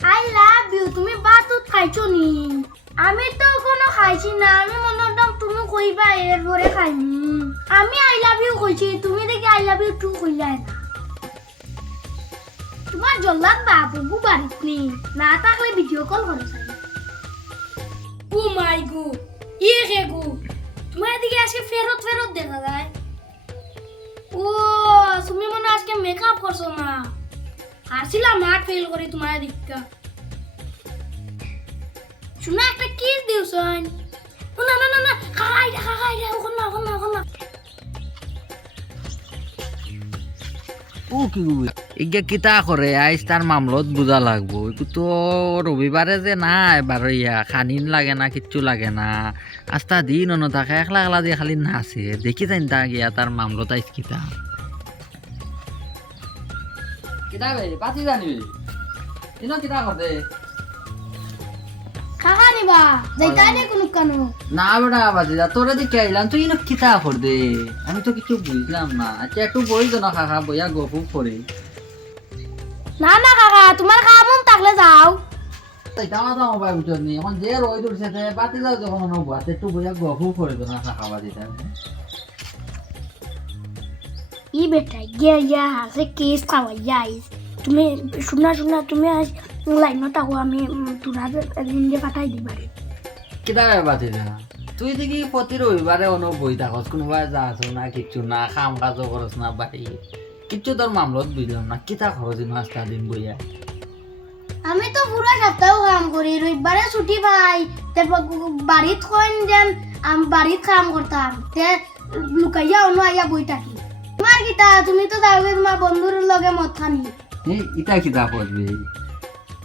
I love you তুমি বাতুত খাইছো নি আমি তো কোনো খাইছি না আমি মনে হতাম তুমি কইবা এরপরে খাইনি আমি আই লাভ ইউ কইছি তুমি দেখি আই লাভ ইউ টু কইলা না তোমার জল্লাদ বাবু বাড়িত নি না থাকলে ভিডিও কল করো চাই ও মাই গো ইয়ে হে গো তোমার দিকে আজকে ফেরত ফেরত দেখা যায় ও তুমি মনে আজকে মেকআপ করছো না আসছিলাম মাঠ ফেল করি তোমার দিকটা শোনা একটা কিস দিওছন ও না না না না খাই ওখান না ও কি ইগে কিতা করে আইস তার মামলত বুঝা লাগবো একটু তো রবিবারে যে না এবার ইয়া খানিন লাগে না কিচ্ছু লাগে না আস্তা দিন অন্য থাকে একলা একলা দিয়ে খালি নাচে দেখি যাই তা গিয়া তার মামলত আইস কিতা কিতা বে পাতি জানিবি ইনো কিতা করে খাগা নিবা যাইতাই নে কোন কানো না বেটা বাজিদা তোরে দেখে আইলাম তুই ইনো কিতা কর দে আমি তো কিছু বুঝলাম না আচ্ছা একটু বই তো না খাখা বইয়া গপু করে না না কাকা তোমার কামন থাকলে যাও জামা জামা পাই উঠে নি এখন যে রই দূরছে বাতি যাও যখন অনুবাদ একটু বইয়া গপু করে তো না খাখা বাজিদা ই বেটা ইয়া হাসে কেস খাওয়াইয়া আইস তুমি শোনা তুমি আজ লাইনত থাকো আমি তোরা রিন্ডে পাঠাই দিবারে কিতা বাজিদা তুই দেখি প্রতি রবিবারে অনু বই থাকস কোনোবাই যাস না কিচ্ছু না খাম কাজও করস না বাড়ি কিচ্ছু তোর মামলত বুঝলাম না কিতা খরচ মাস্তা দিন বইয়া আমি তো পুরো সপ্তাহ কাম করি রবিবারে ছুটি পাই তারপর বাড়িত কইন যেন আমি বাড়িত কাম করতাম তে লুকাইয়া অন্য আইয়া বই থাকি তোমার কিতা তুমি তো যাবে তোমার বন্ধুর লগে মদ খানি এই ইটা কিতা করবি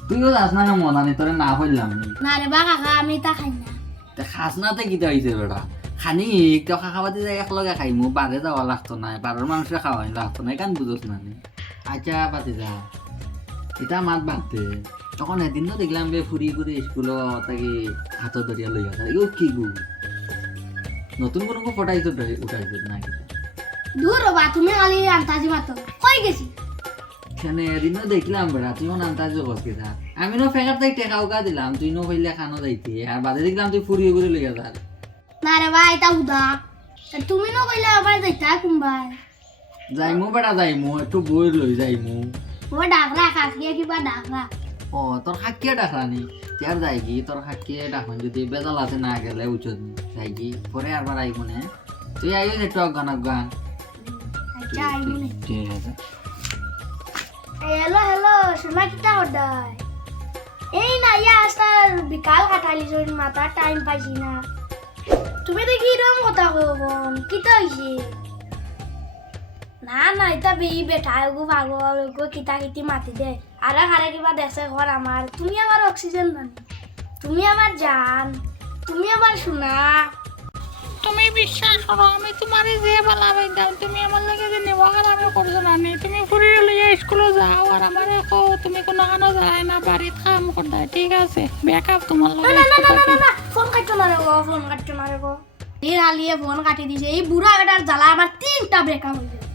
তুইও যাস না মনানি তোরে না হইলাম না রে বা কাকা আমি তা খাই না তে খাস না তে কিতা হইছে বেটা খানি কেউ খাখাবাতি যাই একলগে খাইমু বারে যাওয়া লাগতো না বারের মাংস খাওয়াই লাগতো না কেন বুঝোস না আচ্ছা বাতি যা এটা মাত বাঁধতে তখন এদিন তো দেখলাম বে ফুরি ফুরি স্কুলও তাকে হাত ধরিয়া লইয়া যায় ও কি গু নতুন কোনো ফটাইছো উঠাইছো না কিতা দূর বা তুমি খালি আন্তাজি মাতো কই গেছি এখানে এদিনও দেখলাম বেড়া তুইও নামতাজ করছি থা আমি নো ফেকার তাই টেকাও গা দিলাম তুই নো কইলে খানো যাইতি আর বাদে দেখলাম তুই ফুরিয়ে ঘুরে লইয়া যা না রে ভাই তা উদা তুমি ন কইলে আবার যাইতা কুম্বাই যাইমু বেড়া যাইমু একটু বই লই যাইমু ও ডাকরা খাকিয়ে কিবা ডাকরা ও তোর হাকিয়ে ডাকরানিতিয়ার যাইগি তোর হাকিয়ে ডাকন যদি বেজাল আছে না গেলে উচত যাইগি পরে আরবার আইবো নে তুই আইও একটু অজ্ঞান অজ্ঞান আচ্ছা আই মনে ঠিক আছে হ্যালো শোনা কিটা হদাই এই না ইয়া আস্তার বিকাল কাটালি জোর মাথা টাইম পাইছি না তুমি দেখি এরকম কথা কখন কিটা হইছে না এটা বেই বেঠা গো পাগল গো কিতা কিতি মাতি দে আরে খারে কিবা দেখছে ঘর আমার তুমি আমার অক্সিজেন নানি তুমি আমার জান তুমি আমার সোনা তুমি বিশ্বাস করো আমি তোমারে যে ভালো পাইতাম তুমি আমার লাগে যে নেওয়া আমি করছো না নি তুমি ফুরিয়ে লইয়া স্কুলে যাও আর আমার কো তুমি কোনো কানো যায় না বাড়িতে কাম করতে ঠিক আছে ব্যাকআপ তোমার লাগে না ফোন কাটছো না রে গো এই হালিয়ে ফোন কাটি দিছে এই বুড়া বেটার জ্বালা আমার 3টা ব্রেকআপ হইছে